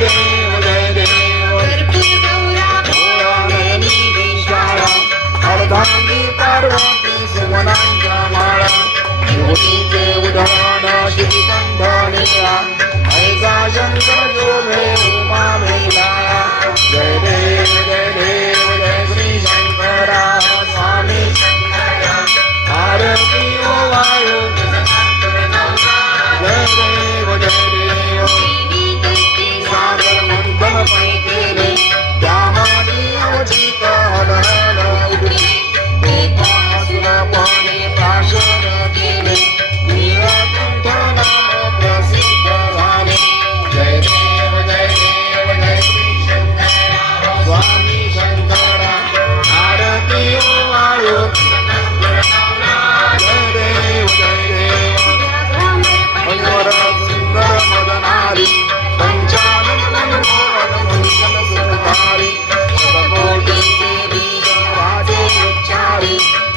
देव जय देवसाळा हरधामी पार्वती सुमनांकमाळा ज्योती देऊ दीपान जो देव माया जय देव जय देव जय श्री जय body.